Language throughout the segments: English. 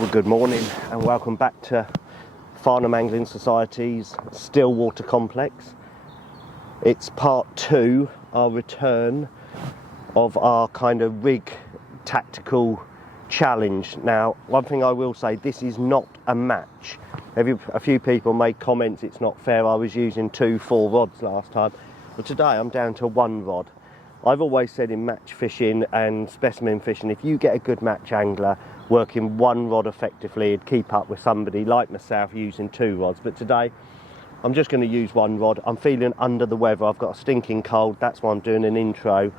Well, good morning and welcome back to Farnham Angling Society's Stillwater Complex. It's part two, our return of our kind of rig tactical challenge. Now, one thing I will say, this is not a match. A few people made comments it's not fair, I was using 2-4 rods last time, but today I'm down to 1 rod. I've always said in match fishing and specimen fishing, if you get a good match angler working 1 rod effectively, it'd keep up with somebody like myself using 2 rods. But today I'm just going to use 1 rod. I'm feeling under the weather, I've got a stinking cold, that's why I'm doing an intro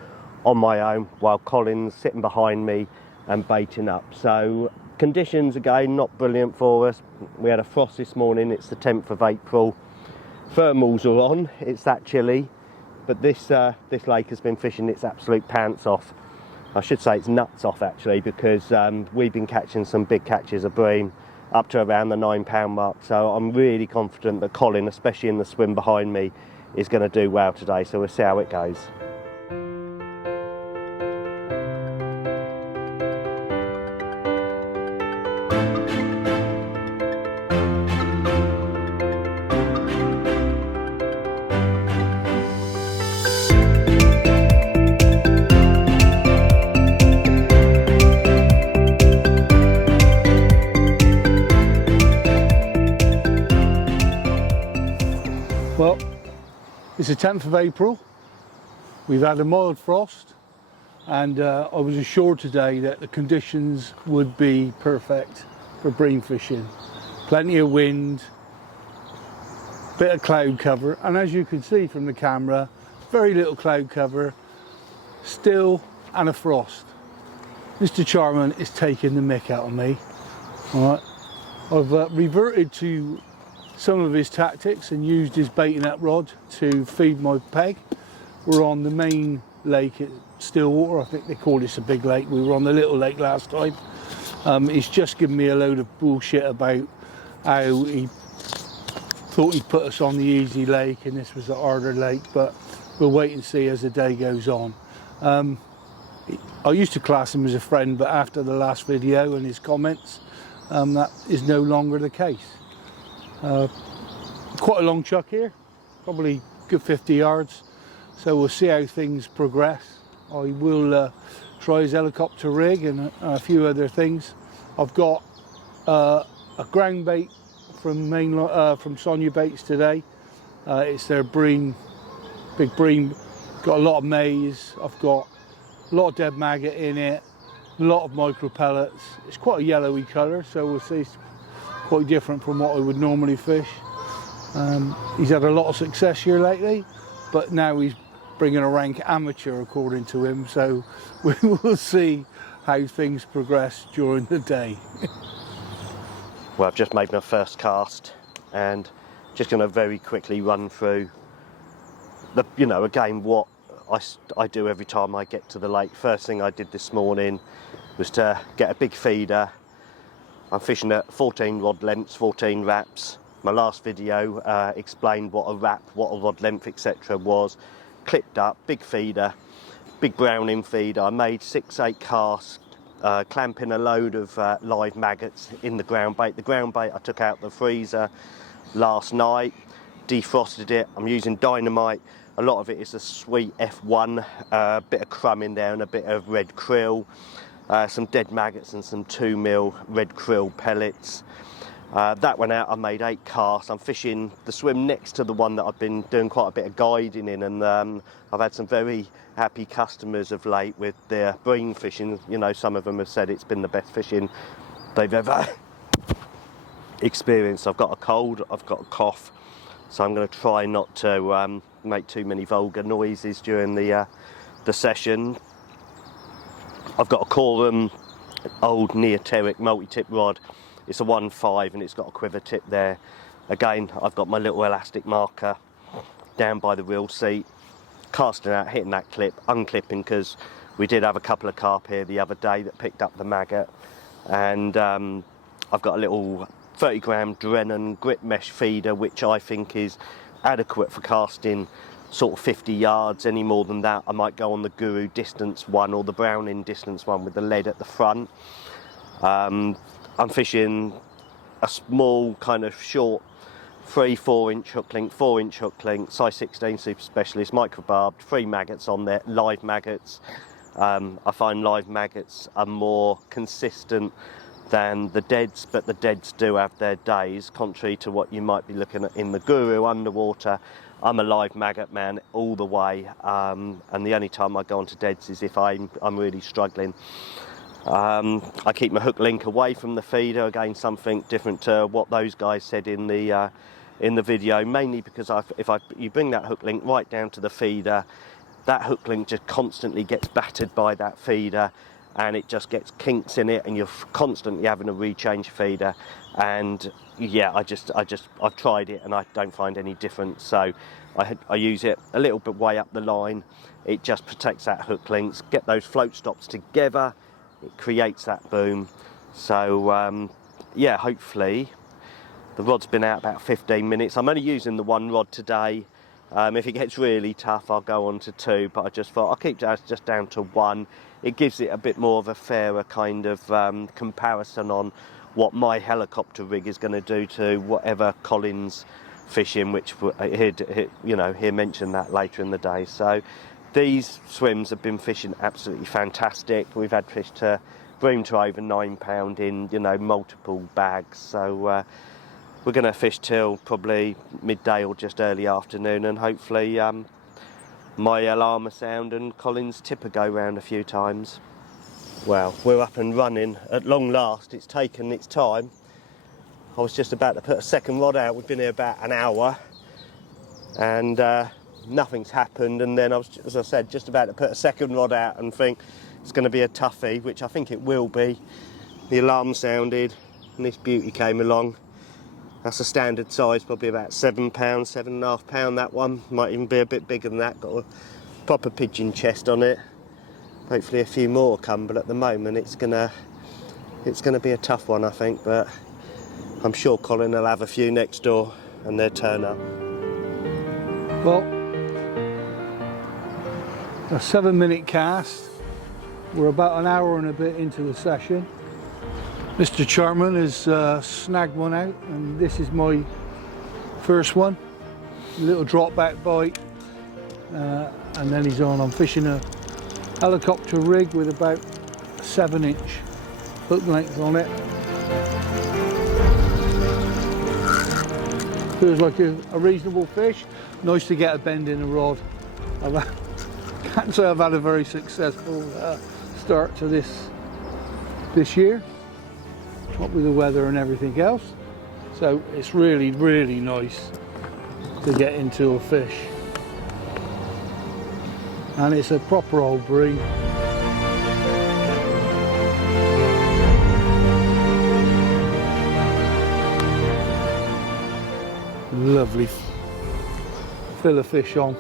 on my own while Colin's sitting behind me and baiting up. So conditions again not brilliant for us. We had a frost this morning, it's the 10th of April. Thermals are on, it's that chilly. But this lake has been fishing its absolute pants off. I should say it's nuts off actually, because we've been catching some big catches of bream up to around the £9 mark. So I'm really confident that Colin, especially in the swim behind me, is going to do well today. So we'll see how it goes. Well, it's the 10th of April, we've had a mild frost, and I was assured today that the conditions would be perfect for bream fishing. Plenty of wind, bit of cloud cover, and as you can see from the camera, very little cloud cover, still and a frost. Mr. Charman is taking the mick out of me. All right, I've reverted to some of his tactics and used his baiting net rod to feed my peg. We're on the main lake at Stillwater. I think they call this a big lake. We were on the little lake last time. He's just given me a load of bullshit about how he thought he'd put us on the easy lake and this was the harder lake, but we'll wait and see as the day goes on. I used to class him as a friend, but after the last video and his comments, that is no longer the case. Quite a long chuck here, probably good 50 yards, so we'll see how things progress. I will try his helicopter rig and a few other things. I've got a ground bait from Sonia Baits today. It's their bream, big bream, got a lot of maize, I've got a lot of dead maggot in it, a lot of micro pellets. It's quite a yellowy colour, so we'll see. Quite different from what I would normally fish. He's had a lot of success here lately, but now he's bringing a rank amateur according to him, so we will see how things progress during the day. Well, I've just made my first cast and just going to very quickly run through again what I do every time I get to the lake. First thing I did this morning was to get a big feeder. I'm fishing at 14 rod lengths, 14 wraps. My last video explained what a wrap, what a rod length, etc. was. Clipped up, big feeder, big browning feeder. I made 6-8 casts, clamping a load of live maggots in the ground bait. The ground bait I took out the freezer last night, defrosted it. I'm using dynamite. A lot of it is a sweet F1, a bit of crumb in there and a bit of red krill. Some dead maggots and some 2mm red krill pellets. That went out, I made 8 casts. I'm fishing the swim next to the one that I've been doing quite a bit of guiding in, and I've had some very happy customers of late with their bream fishing. You know, some of them have said it's been the best fishing they've ever experienced. I've got a cold, I've got a cough, so I'm going to try not to make too many vulgar noises during the session. I've got a Colin old Neoteric multi-tip rod. It's a 1.5 and it's got a quiver tip there. Again, I've got my little elastic marker down by the reel seat, casting out, hitting that clip, unclipping, because we did have a couple of carp here the other day that picked up the maggot. And I've got a little 30-gram Drennan grip mesh feeder, which I think is adequate for casting sort of 50 yards. Any more than that I might go on the Guru distance one or the Browning distance one with the lead at the front. I'm fishing a small kind of short 3-4 inch hook link, 4 inch hook link, size 16 super specialist, microbarbed, 3 maggots on there, live maggots. I find live maggots are more consistent than the deads, but the deads do have their days, contrary to what you might be looking at in the Guru underwater. I'm a live maggot man all the way, and the only time I go onto deads is if I'm really struggling. I keep my hook link away from the feeder, again something different to what those guys said in the video, mainly because you bring that hook link right down to the feeder, that hook link just constantly gets battered by that feeder, and it just gets kinks in it, and you're constantly having to rechange feeder. And yeah, I've tried it and I don't find any difference. So I use it a little bit way up the line. It just protects that hook links, get those float stops together, it creates that boom. So yeah, hopefully the rod's been out about 15 minutes. I'm only using the one rod today. If it gets really tough, I'll go on to 2, but I just thought I'll keep that just down to 1. It gives it a bit more of a fairer kind of comparison on what my helicopter rig is going to do to whatever Colin's fishing, which he'll mention that later in the day. So these swims have been fishing absolutely fantastic. We've had fish to bream to over £9 in multiple bags. So we're going to fish till probably midday or just early afternoon, and hopefully my alarm will sound and Colin's tipper go round a few times. Well, we're up and running at long last. It's taken its time. I was just about to put a second rod out. We've been here about an hour and nothing's happened, and then I was, as I said, just about to put a second rod out and think it's going to be a toughie, which I think it will be. The alarm sounded and this beauty came along. That's a standard size, probably about £7, £7.5. That one might even be a bit bigger than that. Got a proper pigeon chest on it. Hopefully a few more come, but at the moment it's gonna be a tough one, I think. But I'm sure Colin will have a few next door and they'll turn up. Well, a 7-minute cast. We're about an hour and a bit into the session. Mr. Charman has snagged one out, and this is my first one. A little drop back bite, and then he's on. I'm fishing a helicopter rig with about a 7-inch hook length on it. Feels like a reasonable fish. Nice to get a bend in the rod. Can't say I've had a very successful start to this year, what with the weather and everything else. So it's really, really nice to get into a fish. And it's a proper old bream. Lovely fill of fish on.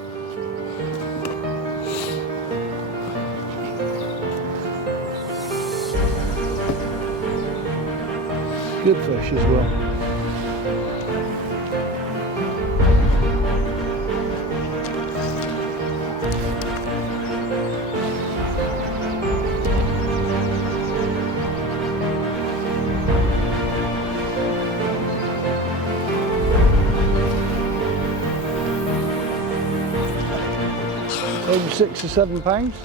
Good fish as well. Over 6 or 7 pounds.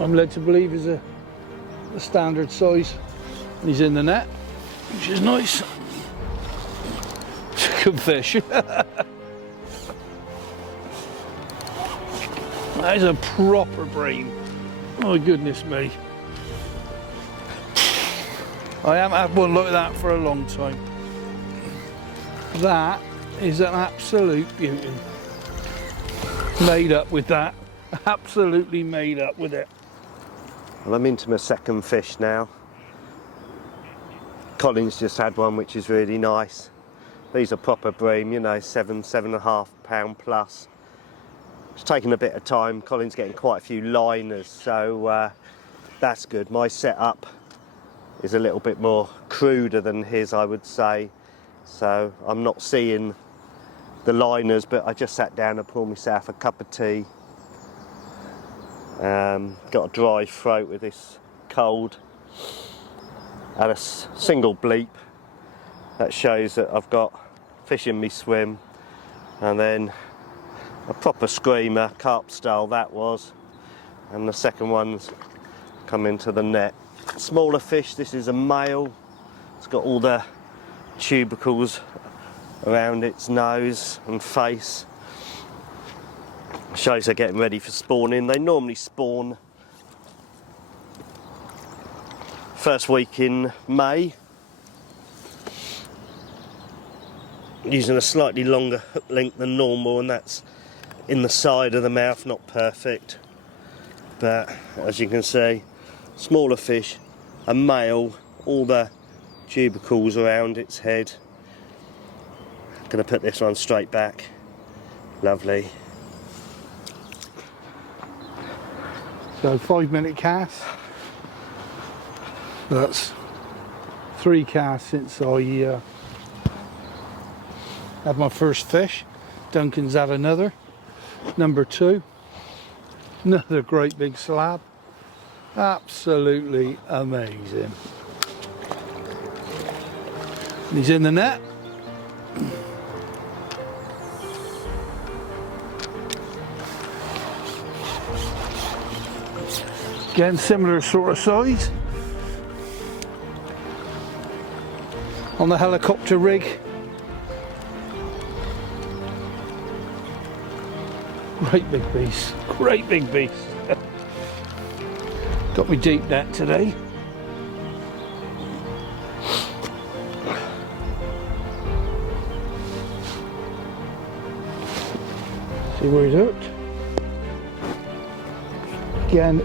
I'm led to believe is a standard size. And he's in the net, which is nice. Good fish. That is a proper bream. Oh goodness me. I haven't had one like that for a long time. That is an absolute beauty. Made up with that. Absolutely made up with it. Well, I'm into my second fish now. Colin's just had one which is really nice. These are proper bream, you know, 7.5 pound plus. It's taken a bit of time. Colin's getting quite a few liners, so that's good. My setup is a little bit more cruder than his, I would say. So I'm not seeing the liners, but I just sat down and poured myself a cup of tea. Got a dry throat with this cold. and a single bleep that shows that I've got fish in me swim, and then a proper screamer, carp style that was, and the second one's come into the net. Smaller fish, this is a male. It's got all the tubercles around its nose and face. Shows they're getting ready for spawning. They normally spawn first week in May, using a slightly longer hook length than normal, and that's in the side of the mouth, not perfect, but as you can see, smaller fish, a male, all the tubercles around its head. Gonna put this one straight back. Lovely. So 5-minute cast. That's 3 casts since I had my first fish. Duncan's had another, number 2. Another great big slab. Absolutely amazing. And he's in the net. Again, similar sort of size. On the helicopter rig. Great big beast, great big beast. Got me deep net today. See where he's hooked. Again,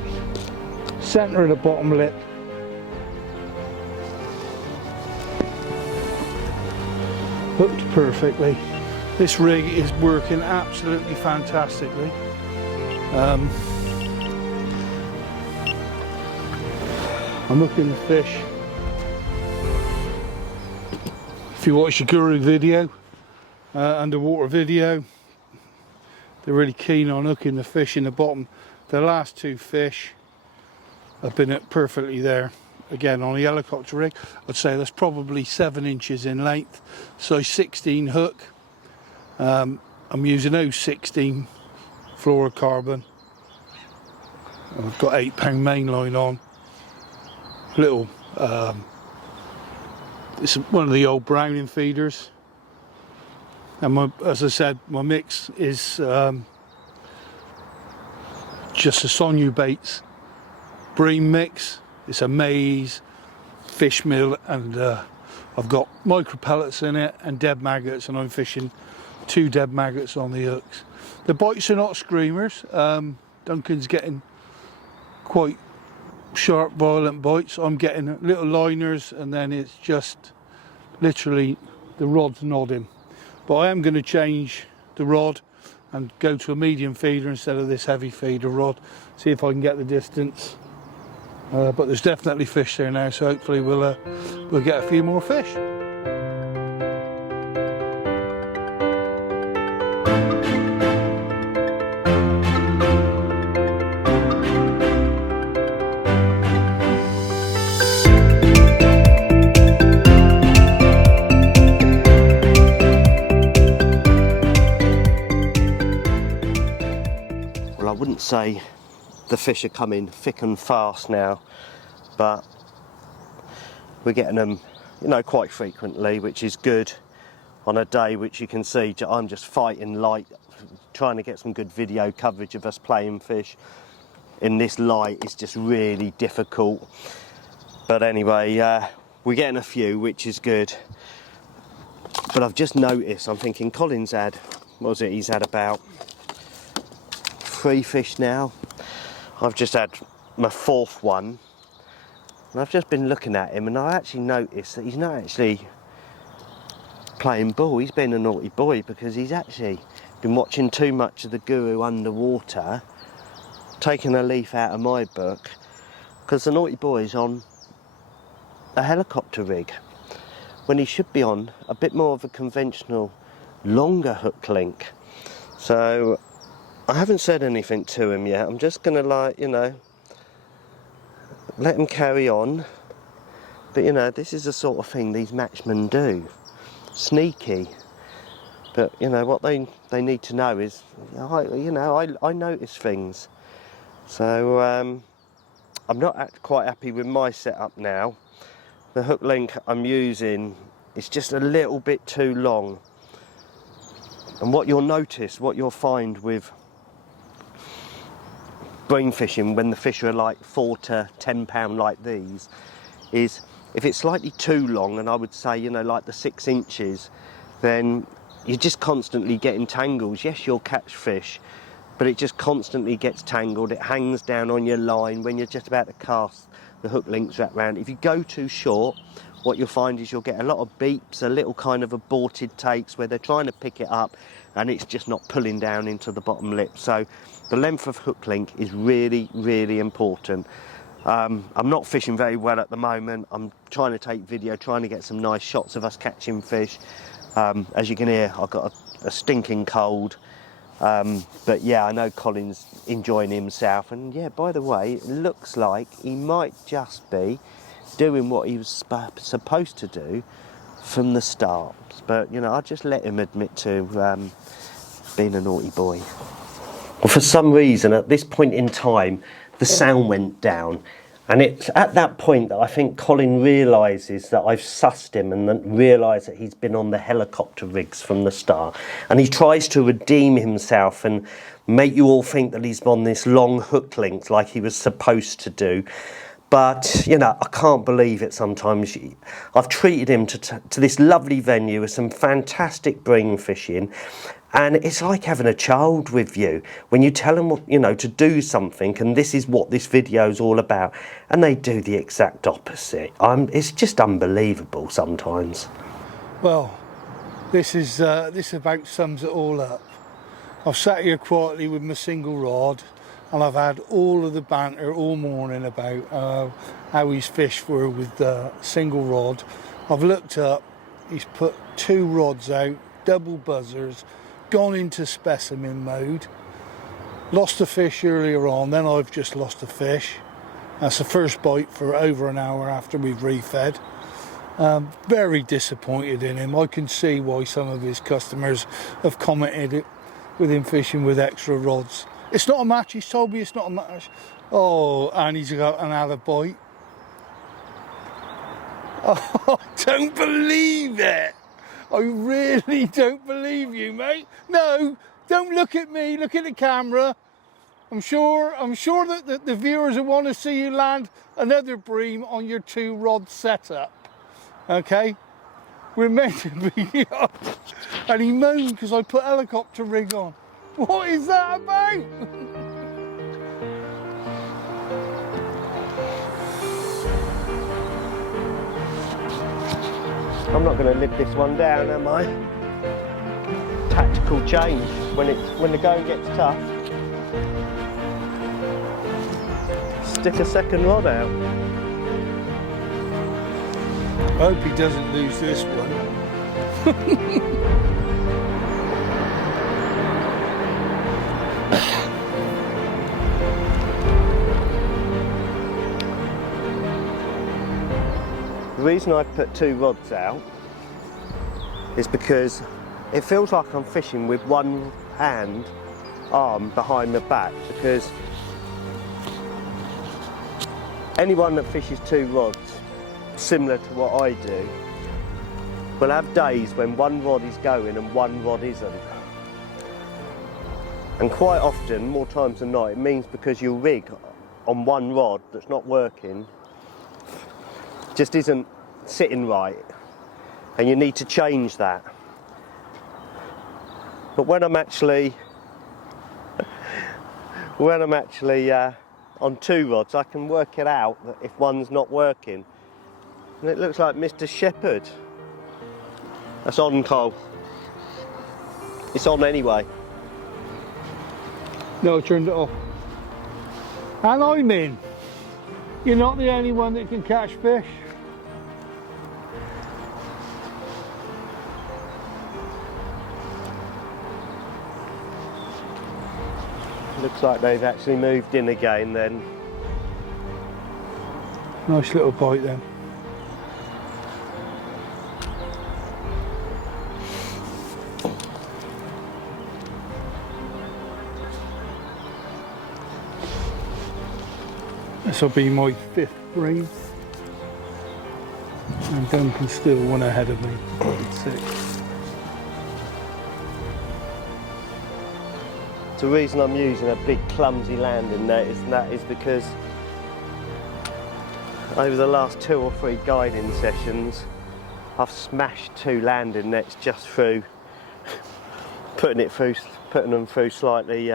centre of the bottom lip. Hooked perfectly. This rig is working absolutely fantastically. I'm hooking the fish. If you watch the guru video, underwater video, they're really keen on hooking the fish in the bottom. The last 2 fish have been perfectly there. Again, on the helicopter rig, I'd say that's probably 7 inches in length, so 16 hook. I'm using 016 fluorocarbon. I've got 8-pound mainline on. Little, it's one of the old Browning feeders. And as I said, my mix is just a Sonu Baits bream mix. It's a maize, fish meal, and I've got micro pellets in it and dead maggots, and I'm fishing 2 dead maggots on the hooks. The bites are not screamers. Duncan's getting quite sharp, violent bites. I'm getting little liners, and then it's just literally the rod's nodding. But I am going to change the rod and go to a medium feeder instead of this heavy feeder rod. See if I can get the distance. But there's definitely fish there now, so hopefully we'll get a few more fish. Well, I wouldn't say the fish are coming thick and fast now, but we're getting them, you know, quite frequently, which is good on a day which you can see I'm just fighting light, trying to get some good video coverage of us playing fish. In this light, it's just really difficult. But anyway, we're getting a few, which is good. But I've just noticed, I'm thinking Colin's had, what was it, he's had about 3 fish now. I've just had my 4th one, and I've just been looking at him, and I actually noticed that he's not actually playing ball. He's been a naughty boy, because he's actually been watching too much of the guru underwater, taking a leaf out of my book, because the naughty boy's on a helicopter rig when he should be on a bit more of a conventional longer hook link. So I haven't said anything to him yet. I'm just gonna, like, you know, let him carry on, But you know, this is the sort of thing these matchmen do. Sneaky. But you know, what they need to know is, I notice things. So I'm not quite happy with my setup now. The hook length I'm using is just a little bit too long. And what you'll notice, what you'll find with bream fishing when the fish are like 4 to 10 pound like these, is if it's slightly too long, and I would say, you know, like the 6 inches, then you're just constantly getting tangles. Yes, you'll catch fish, but it just constantly gets tangled. It hangs down on your line when you're just about to cast. The hook links wrap round. If you go too short, what you'll find is you'll get a lot of beeps, a little kind of aborted takes where they're trying to pick it up and it's just not pulling down into the bottom lip. So the length of hook link is really, really important. I'm not fishing very well at the moment. I'm trying to take video, trying to get some nice shots of us catching fish. As you can hear, I've got a stinking cold. But yeah, I know Colin's enjoying himself, and yeah, by the way, it looks like he might just be doing what he was supposed to do from the start. But you know, I just let him admit to being a naughty boy. Well, for some reason at this point in time the sound went down, and it's at that point that I think Colin realises that I've sussed him and then realised that he's been on the helicopter rigs from the start, and he tries to redeem himself and make you all think that he's on this long hook length like he was supposed to do. But you know, I can't believe it sometimes. I've treated him to this lovely venue with some fantastic bream fishing, and it's like having a child with you when you tell them, you know, to do something, and this is what this video is all about, and they do the exact opposite. It's just unbelievable sometimes. Well, this about sums it all up. I've sat here quietly with my single rod, and I've had all of the banter all morning about how his fish were with the single rod. I've looked up, he's put 2 rods out, double buzzers, gone into specimen mode, lost a fish earlier on, then I've just lost a fish. That's the first bite for over an hour after we've refed. Very disappointed in him. I can see why some of his customers have commented it with him fishing with extra rods. It's not a match, he's told me it's not a match. Oh, and he's got another bite. Oh, I don't believe it. I really don't believe you, mate. No, don't look at me, look at the camera. I'm sure that the viewers will want to see you land another bream on your 2 rod setup. Okay? We're meant to be and he moaned because I put helicopter rig on. What is that about? I'm not going to live this one down, am I? Tactical change when the going gets tough. Stick a second rod out. I hope he doesn't lose this one. The reason I put 2 rods out is because it feels like I'm fishing with one arm behind my back, because anyone that fishes 2 rods similar to what I do will have days when one rod is going and one rod isn't. And quite often, more times than not, it means because your rig on one rod that's not working just isn't sitting right, and you need to change that. But when I'm actually on 2 rods, I can work it out that if one's not working. And it looks like Mr. Shepherd. That's on, Cole. It's on anyway. No, I turned it off. And I'm in. You're not the only one that can catch fish. Looks like they've actually moved in again then. Nice little bite then. This will be my 5th bream. And Duncan's still one ahead of me. 6. The reason I'm using a big clumsy landing net is because over the last 2 or 3 guiding sessions I've smashed 2 landing nets just through putting them through slightly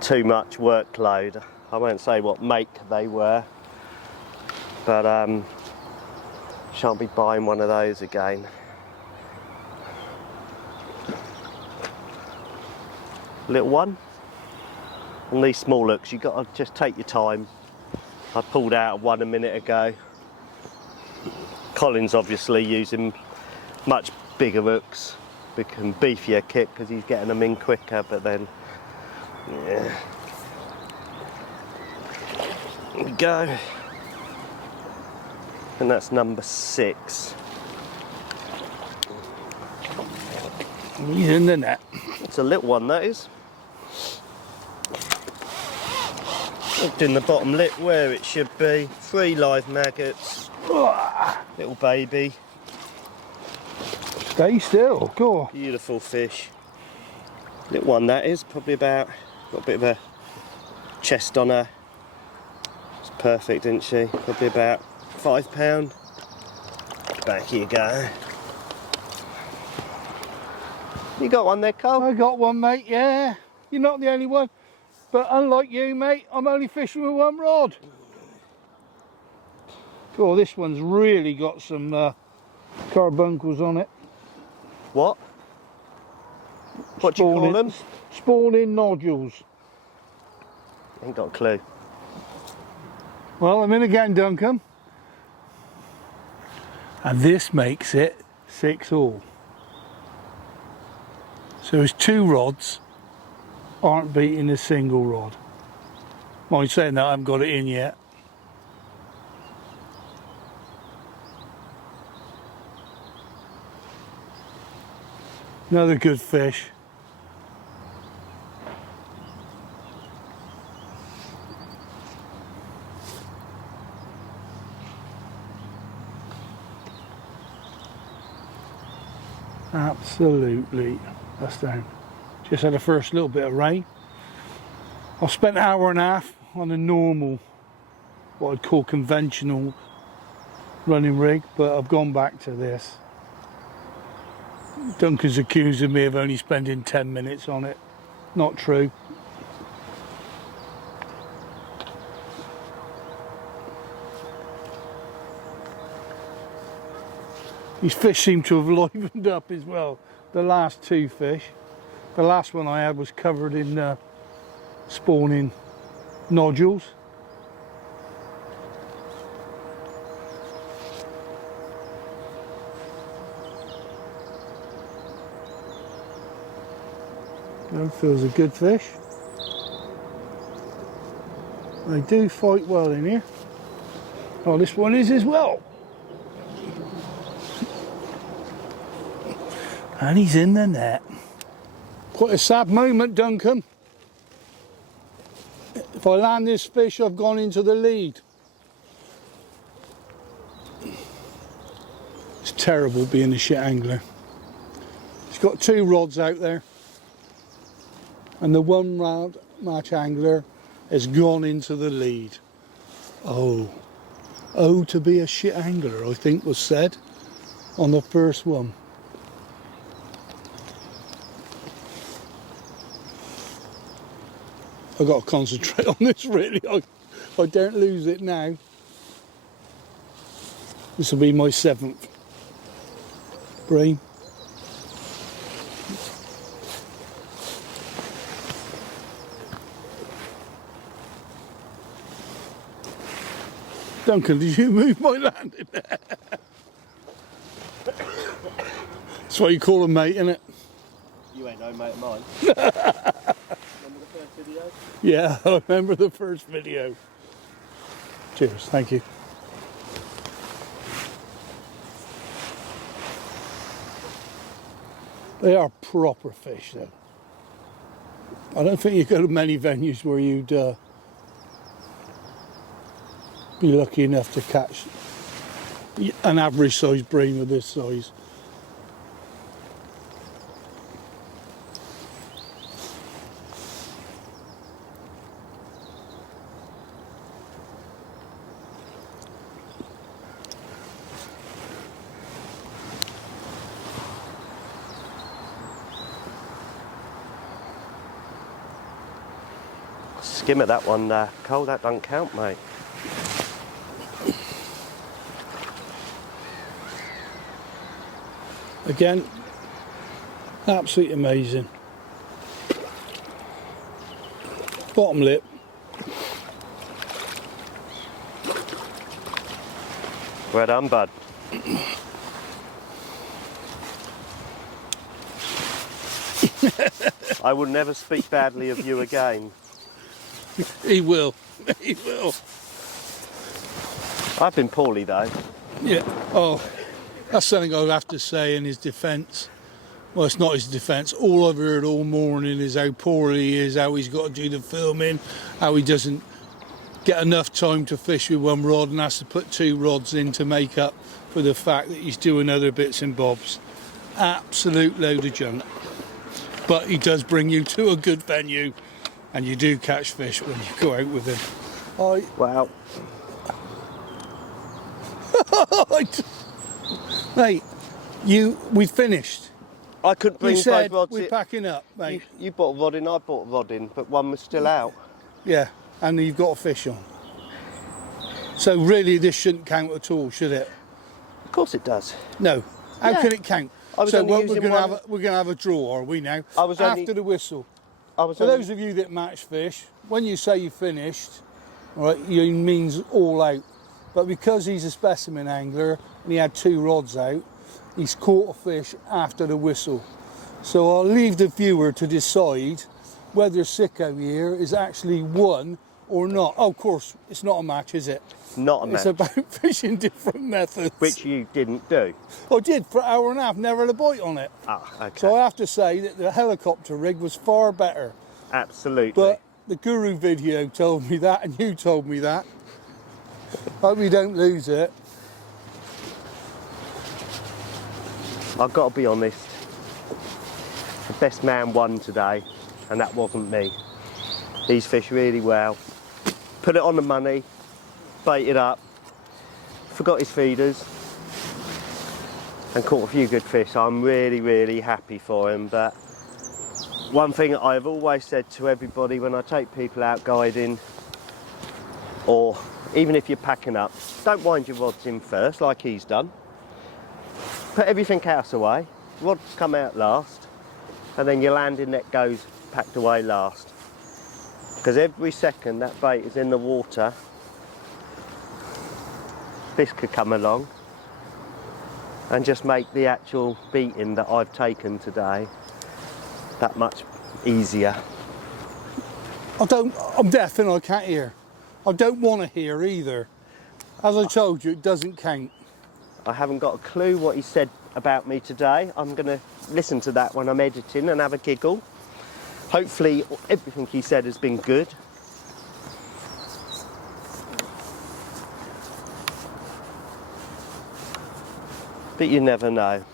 too much workload. I won't say what make they were, but shan't be buying one of those again. Little one. On these small hooks you've got to just take your time. I pulled out one a minute ago. Colin's obviously using much bigger hooks, big and beefier kit because he's getting them in quicker, but then yeah. There we go. And that's number 6. He's in the net. It's a little one, that is. Looked in the bottom lip where it should be. 3 live maggots. Little baby. Stay still, go on. Beautiful fish. Little one, that is. Probably about, got a bit of a chest on her. It's perfect, isn't she? Probably about £5. Back you go. You got one there, Cole? I got one, mate, yeah. You're not the only one. But unlike you, mate, I'm only fishing with 1 rod. Oh, this one's really got some carbuncles on it. What? What do you call them? Spawning nodules. Ain't got a clue. Well, I'm in again, Duncan. And this makes it 6 all. So his 2 rods aren't beating a single rod. Mind saying that, I haven't got it in yet. Another good fish. Absolutely, that's down. Just had a first little bit of rain. I've spent an hour and a half on a normal, what I'd call conventional running rig, but I've gone back to this. Duncan's accusing me of only spending 10 minutes on it. Not true. These fish seem to have livened up as well. The last 2 fish. The last one I had was covered in spawning nodules. That feels a good fish. They do fight well in here. Oh, this one is as well. And he's in the net. Quite a sad moment, Duncan. If I land this fish, I've gone into the lead. It's terrible being a shit angler. He's got 2 rods out there. And the 1 rod match angler has gone into the lead. Oh, to be a shit angler, I think was said on the first one. I've got to concentrate on this really. I don't lose it now. This will be my 7th bream. Duncan, did you move my landing there? That's what you call a mate, innit? You ain't no mate of mine. Remember the first video? Yeah, I remember the first video. Cheers, thank you. They are proper fish though. I don't think you go to many venues where you'd be lucky enough to catch an average sized bream of this size. Skim at that one there. Cole, that doesn't count, mate. Again, absolutely amazing. Bottom lip. Well done, bud. I will never speak badly of you again. He will. He will. I've been poorly though. Yeah. Oh, that's something I'll have to say in his defence. Well, it's not his defence. All I've heard all morning is how poorly he is, how he's got to do the filming, how he doesn't get enough time to fish with one rod and has to put 2 rods in to make up for the fact that he's doing other bits and bobs. Absolute load of junk. But he does bring you to a good venue and you do catch fish when you go out with him. Wow. Mate, we finished. I couldn't bring You said both rods we're in. packing up, mate. You bought a rod in, I bought a rod in, but one was still out. Yeah, and you've got a fish on. So really this shouldn't count at all, should it? Of course it does. No. How Yeah. can it count? I was So only we're using going one- to have a draw, are we now? I was After only- the whistle. I was For only- those of you that match fish, when you say you finished, all right, it means all out. But because he's a specimen angler and he had 2 rods out, he's caught a fish after the whistle. So I'll leave the viewer to decide whether Sicko here is actually won or not. Oh, of course, it's not a match, is it? Not a It's match, about fishing different methods. which you didn't do. I did for an hour and a half, never had a bite on it. Ah, okay. So I have to say that the helicopter rig was far better. Absolutely. But the Guru video told me that, and you told me that. Hope we don't lose it. I've got to be honest. The best man won today, and that wasn't me. He's fished really well. Put it on the money, baited up, forgot his feeders, and caught a few good fish. I'm really, really happy for him. But one thing I've always said to everybody when I take people out guiding, or even if you're packing up, don't wind your rods in first like he's done. Put everything else away, rods come out last, and then your landing net goes packed away last. Because every second that bait is in the water, fish could come along and just make the actual beating that I've taken today that much easier. I'm deaf and I can't hear. I don't want to hear either. As I told you, it doesn't count. I haven't got a clue what he said about me today. I'm going to listen to that when I'm editing and have a giggle. Hopefully everything he said has been good. But you never know.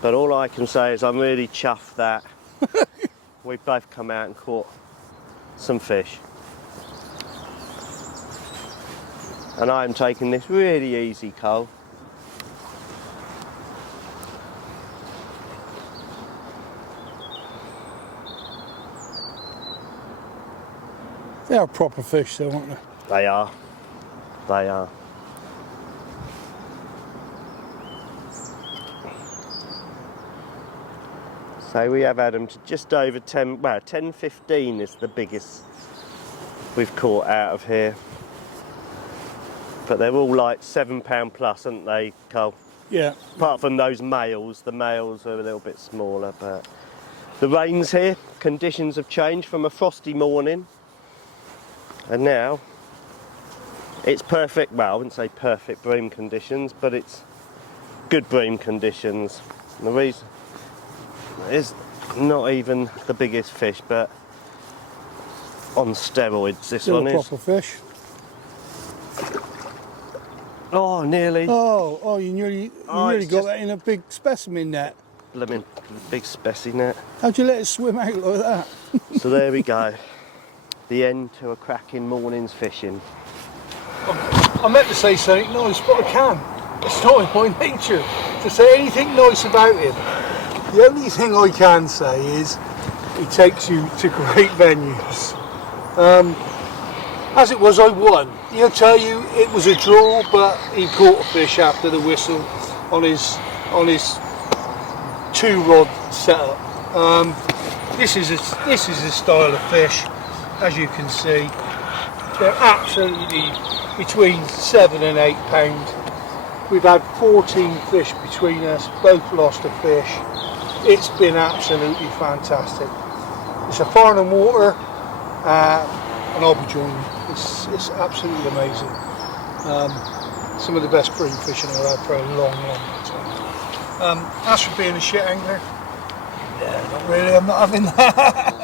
But all I can say is I'm really chuffed that we've both come out and caught some fish. And I am taking this really easy, Cole. They are proper fish though, aren't they? They are. They are. So we have had them to just over 10, well 10-15 is the biggest we've caught out of here. But they're all like £7 plus, aren't they, Cole? Yeah. Apart from those males, the males are a little bit smaller, but the rain's here, conditions have changed from a frosty morning. And now it's perfect, well I wouldn't say perfect bream conditions, but it's good bream conditions. And the reason is not even the biggest fish, but on steroids this Still one a is. proper fish. Oh, nearly. Oh, you nearly it's got just- that in a big specimen net. Blooming big specie net. How'd you let it swim out like that? So there we go. The end to a cracking morning's fishing. I meant to say something nice, but I can't. It's not in my nature to say anything nice about him. The only thing I can say is he takes you to great venues. As it was, I won. He'll tell you it was a draw, but he caught a fish after the whistle on his 2-rod setup. This is a style of fish, as you can see. They're absolutely between 7 and 8 pound. We've had 14 fish between us, both lost a fish. It's been absolutely fantastic. It's a Farnham water, and I'll be joining. It's absolutely amazing. Some of the best bream fishing I've had for a long, long time. As for being a shit angler, yeah, not really. I'm not having that.